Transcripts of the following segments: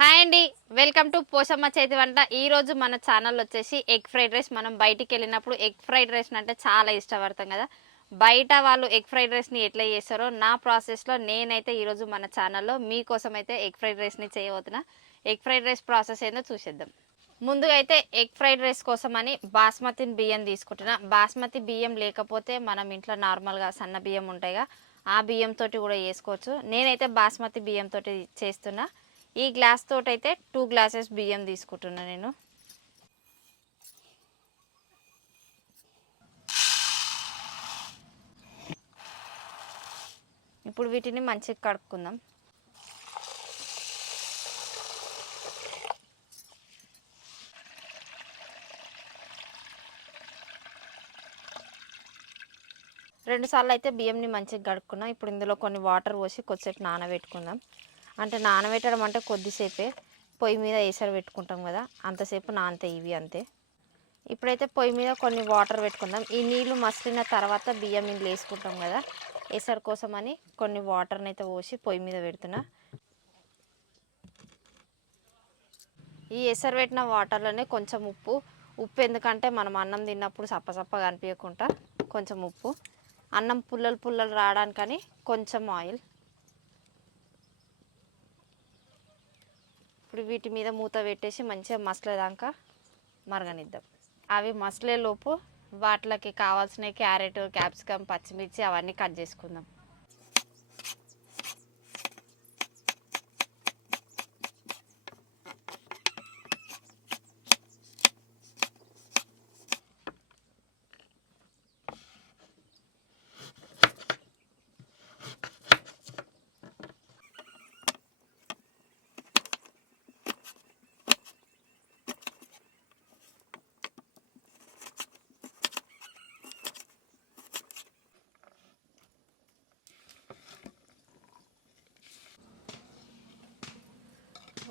Hi అండి, welcome to పోషమ్మచేతివంట. ఈరోజు మన ఛానల్ వచ్చేసి ఎగ్ ఫ్రైడ్ రైస్. మనం బయటికి వెళ్ళినప్పుడు ఎగ్ ఫ్రైడ్ రైస్ అంటే చాలా ఇష్టపడతాం కదా. బయట వాళ్ళు ఎగ్ ఫ్రైడ్ రైస్ని ఎట్లా చేస్తారో నా ప్రాసెస్లో నేనైతే ఈరోజు మన ఛానల్లో మీకోసం అయితే ఎగ్ ఫ్రైడ్ రైస్ని చేయబోతున్నా. ఎగ్ ఫ్రైడ్ రైస్ ప్రాసెస్ ఏందో చూసేద్దాం. ముందుగా అయితే ఎగ్ ఫ్రైడ్ రైస్ కోసం అని బాస్మతి బియ్యం తీసుకుంటున్నా. బాస్మతి బియ్యం లేకపోతే మనం ఇంట్లో నార్మల్గా సన్న బియ్యం ఉంటాయిగా, ఆ బియ్యంతో కూడా చేసుకోవచ్చు. నేనైతే బాస్మతి బియ్యంతో చేస్తున్నా. ఈ గ్లాస్ తోటి అయితే 2 గ్లాసెస్ బియ్యం తీసుకుంటున్నా నేను. ఇప్పుడు వీటిని మంచిగా కడుక్కుందాం. రెండుసార్లు అయితే బియ్యంని మంచిగా కడుక్కున్నాం. ఇప్పుడు ఇందులో కొన్ని వాటర్ పోసి కొద్దిసేపు నానబెట్టుకుందాం. అంటే నానబెట్టడం అంటే కొద్దిసేపే, పొయ్యి మీద ఎసరు పెట్టుకుంటాం కదా, అంతసేపు నానతాయి ఇవి అంతే. ఇప్పుడైతే పొయ్యి మీద కొన్ని వాటర్ పెట్టుకుందాం. ఈ నీళ్లు మసిలిన తర్వాత బియ్యం ఇందులో వేసుకుంటాం కదా, ఎసరు కోసం అని కొన్ని వాటర్ని అయితే పోసి పొయ్యి మీద పెడుతున్నా. ఈ ఎసరు పెట్టిన వాటర్లోనే కొంచెం ఉప్పు ఎందుకంటే మనం అన్నం తిన్నప్పుడు సప్పసప్పగా అనిపించకుండా కొంచెం ఉప్పు, అన్నం పుల్లలు పుల్లలు రావడానికని కొంచెం ఆయిల్. ఇప్పుడు వీటి మీద మూత పెట్టేసి మంచిగా మసలేదాకా మరగనిద్దాం. అవి మసలేలోపు వాటికి కావాల్సిన క్యారెట్, క్యాప్సికమ్, పచ్చిమిర్చి అవన్నీ కట్ చేసుకుందాం.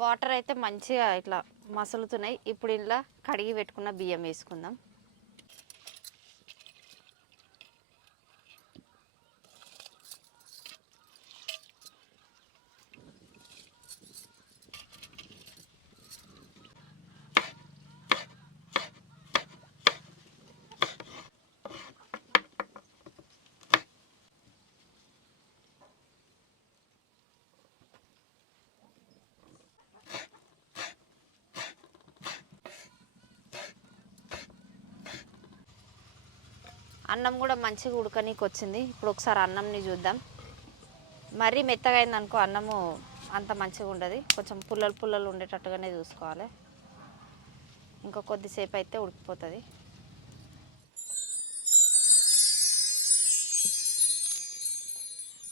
వాటర్ అయితే మంచిగా ఇట్లా మసులుతున్నాయి. ఇప్పుడు ఇలా కడిగి పెట్టుకున్న బియ్యం వేసుకుందాం. అన్నం కూడా మంచిగా ఉడకనీకి వచ్చింది. ఇప్పుడు ఒకసారి అన్నంని చూద్దాం. మరీ మెత్తగా అయిందనుకో అన్నము అంత మంచిగా ఉండదు, కొంచెం పుల్లలు పుల్లలు ఉండేటట్టుగానే చూసుకోవాలి. ఇంకా కొద్దిసేపు అయితే ఉడికిపోతుంది.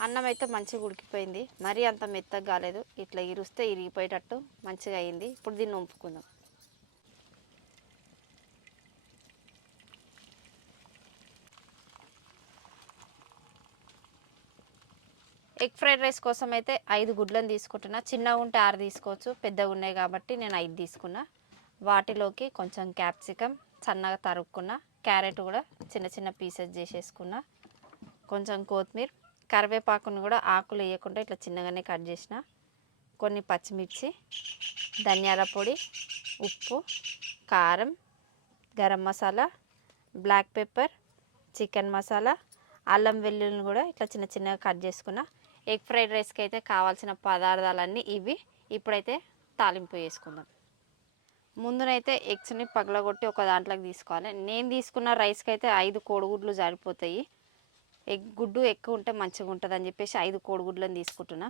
అన్నం అయితే మంచిగా ఉడికిపోయింది, మరీ అంత మెత్తగా కాలేదు. ఇట్లా ఇరుస్తే ఇరిగిపోయేటట్టు మంచిగా అయింది. ఇప్పుడు దీన్ని వంపుకుందాం. ఎగ్ ఫ్రైడ్ రైస్ కోసం అయితే 5 గుడ్లను తీసుకుంటున్నా. చిన్నగా ఉంటే 6 తీసుకోవచ్చు, పెద్దగా ఉన్నాయి కాబట్టి నేను 5 తీసుకున్నా. వాటిలోకి కొంచెం క్యాప్సికమ్ సన్నగా తరుక్కున్న, క్యారెట్ కూడా చిన్న చిన్న పీసెస్ చేసేసుకున్నా, కొంచెం కొత్తిమీర, కరివేపాకును కూడా ఆకులు వేయకుండా ఇట్లా చిన్నగానే కట్ చేసిన, కొన్ని పచ్చిమిర్చి, ధనియాల పొడి, ఉప్పు, కారం, garam masala, black pepper, chicken masala, అల్లం వెల్లుల్లిని కూడా ఇట్లా చిన్న చిన్నగా కట్ చేసుకున్న. ఎగ్ ఫ్రైడ్ రైస్కి అయితే కావాల్సిన పదార్థాలన్నీ ఇవి. ఇప్పుడైతే తాలింపు వేసుకుందాం. ముందునైతే ఎగ్స్ని పగలగొట్టి ఒక దాంట్లోకి తీసుకోవాలి. నేను తీసుకున్న రైస్కి అయితే 5 కోడిగుడ్లు సరిపోతాయి. ఎగ్ గుడ్డు ఎక్కువ ఉంటే మంచిగా ఉంటుంది అని చెప్పేసి 5 కోడిగుడ్లను తీసుకుంటున్నా.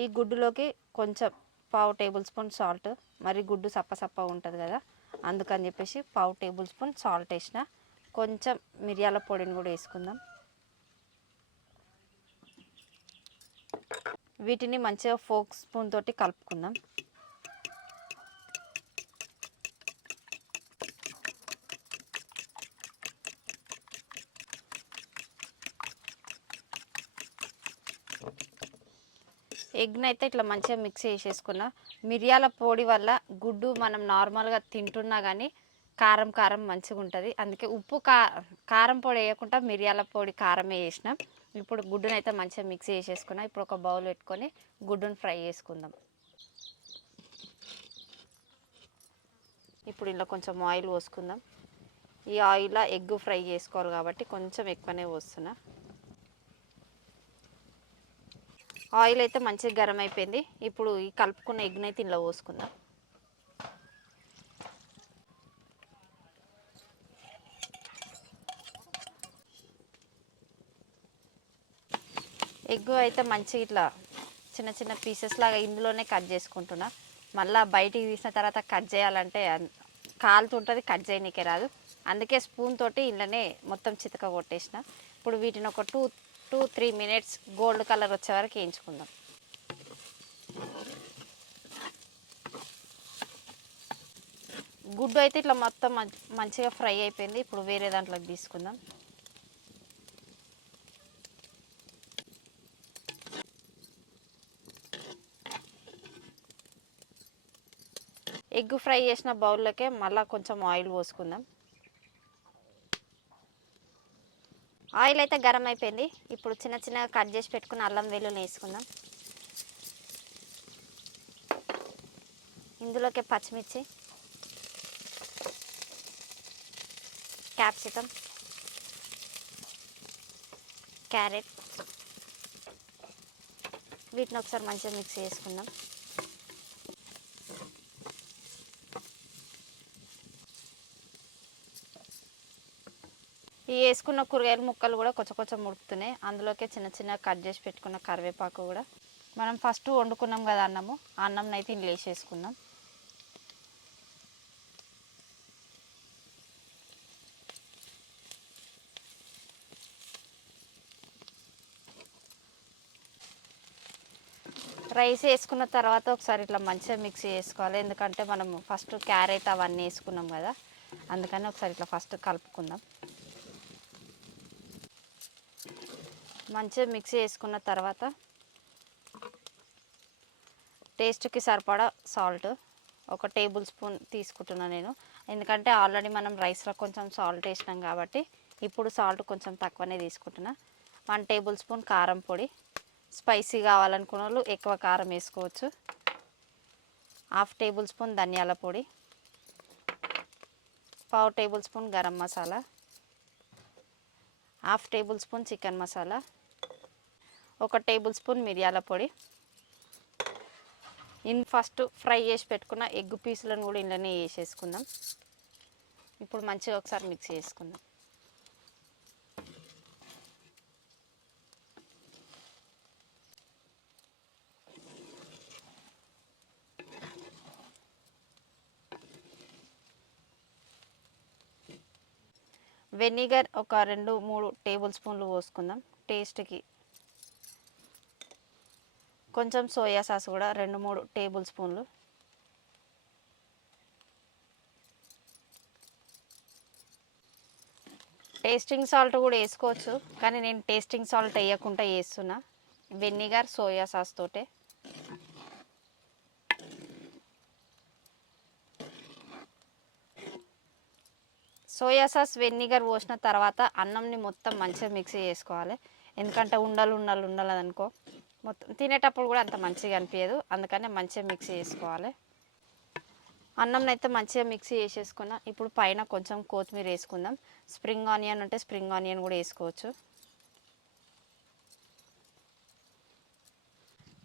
ఈ గుడ్డులోకి కొంచెం పావు టేబుల్ స్పూన్ సాల్ట్, మరి గుడ్డు సప్ప ఉంటుంది కదా, అందుకని చెప్పేసి పావు టేబుల్ స్పూన్ సాల్ట్ వేసిన. కొంచెం మిరియాల పొడిని కూడా వేసుకుందాం. వీటిని మంచిగా ఫోక్ స్పూన్ తోటి కలుపుకుందాం. ఎగ్ని అయితే ఇట్లా మంచిగా మిక్స్ చేసేసుకున్నా. మిరియాల పొడి వల్ల గుడ్డు మనం నార్మల్గా తింటున్నా కానీ కారం కారం మంచిగా ఉంటుంది. అందుకే ఉప్పు కారం పొడి వేయకుండా మిరియాల పొడి కారమే వేసిన. ఇప్పుడు గుడ్డును అయితే మంచిగా మిక్స్ చేసేసుకున్నా. ఇప్పుడు ఒక బౌల్ పెట్టుకొని గుడ్డును ఫ్రై చేసుకుందాం. ఇప్పుడు ఇలా కొంచెం ఆయిల్ పోసుకుందాం. ఈ ఆయిల్లో ఎగ్ ఫ్రై చేసుకోవాలి కాబట్టి కొంచెం ఎక్కువనే పోస్తున్నా. ఆయిల్ అయితే మంచిగా గరం అయిపోయింది. ఇప్పుడు ఈ కలుపుకున్న ఎగ్ని అయితే ఇందులో పోసుకుందాం. ఎగ్ అయితే మంచిగా ఇట్లా చిన్న చిన్న పీసెస్ లాగా ఇందులోనే కట్ చేసుకుంటున్నా. మళ్ళీ బయటికి తీసిన తర్వాత కట్ చేయాలంటే కాలుతుంటుంది, కట్ చేయనీకే రాదు. అందుకే స్పూన్ తోటి ఇంట్లోనే మొత్తం చితక కొట్టేసిన. ఇప్పుడు వీటిని ఒక 2-3 మినిట్స్ గోల్డ్ కలర్ వచ్చే వరకు వేయించుకుందాం. గుడ్డు అయితే ఇట్లా మొత్తం మంచిగా ఫ్రై అయిపోయింది. ఇప్పుడు వేరే దాంట్లోకి తీసుకుందాం. ఎగ్ ఫ్రై చేసిన బౌల్లోకే మళ్ళీ కొంచెం ఆయిల్ పోసుకుందాం. ఆయిల్ అయితే గరం అయిపోయింది. ఇప్పుడు చిన్న చిన్నగా కట్ చేసి పెట్టుకుని అల్లం వెల్లుల్లి వేసుకుందాం. ఇందులోకి పచ్చిమిర్చి, క్యాప్సికమ్, క్యారెట్ వీటిని ఒకసారి మంచిగా మిక్స్ చేసుకుందాం. ఈ వేసుకున్న కూరగాయల ముక్కలు కూడా కొంచెం కొంచెం ఉడుకుతున్నాయి. అందులోకే చిన్న చిన్న కట్ చేసి పెట్టుకున్న కరివేపాకు కూడా మనం ఫస్ట్ వండుకున్నాం కదా అన్నము, ఆ అన్నం అయితే ఇందులో వేసేసుకుందాం. రైస్ వేసుకున్న తర్వాత ఒకసారి ఇట్లా మంచిగా మిక్స్ చేసుకోవాలి. ఎందుకంటే మనము ఫస్ట్ క్యారెట్ అవన్నీ వేసుకున్నాం కదా, అందుకని ఒకసారి ఇట్లా ఫస్ట్ కలుపుకుందాం. మంచిగా మిక్స్ చేసుకున్న తర్వాత టేస్ట్కి సరిపడా సాల్ట్ 1 టేబుల్ స్పూన్ తీసుకుంటున్నాను నేను. ఎందుకంటే ఆల్రెడీ మనం రైస్లో కొంచెం సాల్ట్ వేసినాం కాబట్టి ఇప్పుడు సాల్ట్ కొంచెం తక్కువనే తీసుకుంటున్నా. 1 టేబుల్ స్పూన్ కారం పొడి, స్పైసీ కావాలనుకున్న వాళ్ళు ఎక్కువ కారం వేసుకోవచ్చు. 1/2 టేబుల్ స్పూన్ ధనియాల పొడి, 1/4 table spoon garam masala, 1/2 table spoon chicken masala, 1 table spoon మిరియాల పొడి. ఫస్ట్ ఫ్రై చేసి పెట్టుకున్న ఎగ్ పీసులను కూడా ఇందులోనే వేసేసుకుందాం. ఇప్పుడు మంచిగా ఒకసారి మిక్స్ చేసుకుందాం. వెనిగర్ ఒక 2-3 టేబుల్ స్పూన్లు పోసుకుందాం టేస్ట్కి. కొంచెం సోయా సాస్ కూడా 2-3 టేబుల్ స్పూన్లు. టేస్టింగ్ సాల్ట్ కూడా వేసుకోవచ్చు, కానీ నేను టేస్టింగ్ సాల్ట్ వేయకుండా వేస్తున్నా. వెనిగర్ సోయా సాస్ తోటే. సోయా సాస్ వెనిగర్ పోసిన తర్వాత అన్నంని మొత్తం మంచిగా మిక్స్ చేసుకోవాలి. ఎందుకంటే ఉండలు అనుకో మొత్తం తినేటప్పుడు కూడా అంత మంచిగా అనిపించదు. అందుకనే మంచిగా మిక్స్ చేసుకోవాలి. అన్నంని అయితే మంచిగా మిక్స్ చేసేసుకున్నా. ఇప్పుడు పైన కొంచెం కొత్తిమీర వేసుకుందాం. స్ప్రింగ్ ఆనియన్ ఉంటే స్ప్రింగ్ ఆనియన్ కూడా వేసుకోవచ్చు.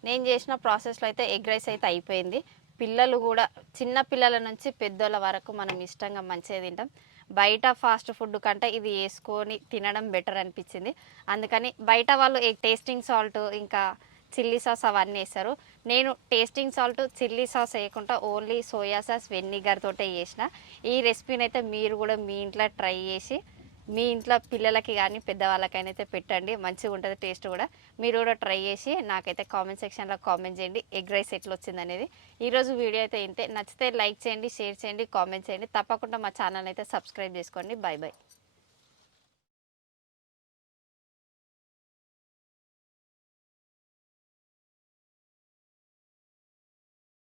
నేను చేసిన ప్రాసెస్లో అయితే ఎగ్ రైస్ అయితే అయిపోయింది. పిల్లలు కూడా చిన్న పిల్లల నుంచి పెద్దోళ్ళ వరకు మనం ఇష్టంగా మంచిగా తింటాం. బయట ఫాస్ట్ ఫుడ్ కంటే ఇది వేసుకొని తినడం బెటర్ అనిపించింది. అందుకని బయట వాళ్ళు టేస్టింగ్ సాల్ట్ ఇంకా చిల్లీ సాస్ అవన్నీ వేస్తారు. నేను టేస్టింగ్ సాల్ట్ చిల్లీ సాస్ వేయకుండా ఓన్లీ సోయా సాస్ వెనిగర్ తోటే చేసిన. ఈ రెసిపీని అయితే మీరు కూడా మీ ఇంట్లో ట్రై చేసి మీ ఇంట్లో పిల్లలకి కానీ పెద్దవాళ్ళకైనా అయితే పెట్టండి, మంచిగా ఉంటుంది టేస్ట్ కూడా. మీరు కూడా ట్రై చేసి నాకైతే కామెంట్ సెక్షన్లో కామెంట్ చేయండి ఎగ్ రైస్ ఎట్లా వచ్చింది అనేది. ఈరోజు వీడియో అయితే ఇంతే. నచ్చితే లైక్ చేయండి, షేర్ చేయండి, కామెంట్ చేయండి. తప్పకుండా మా ఛానల్ అయితే సబ్స్క్రైబ్ చేసుకోండి. Bye bye.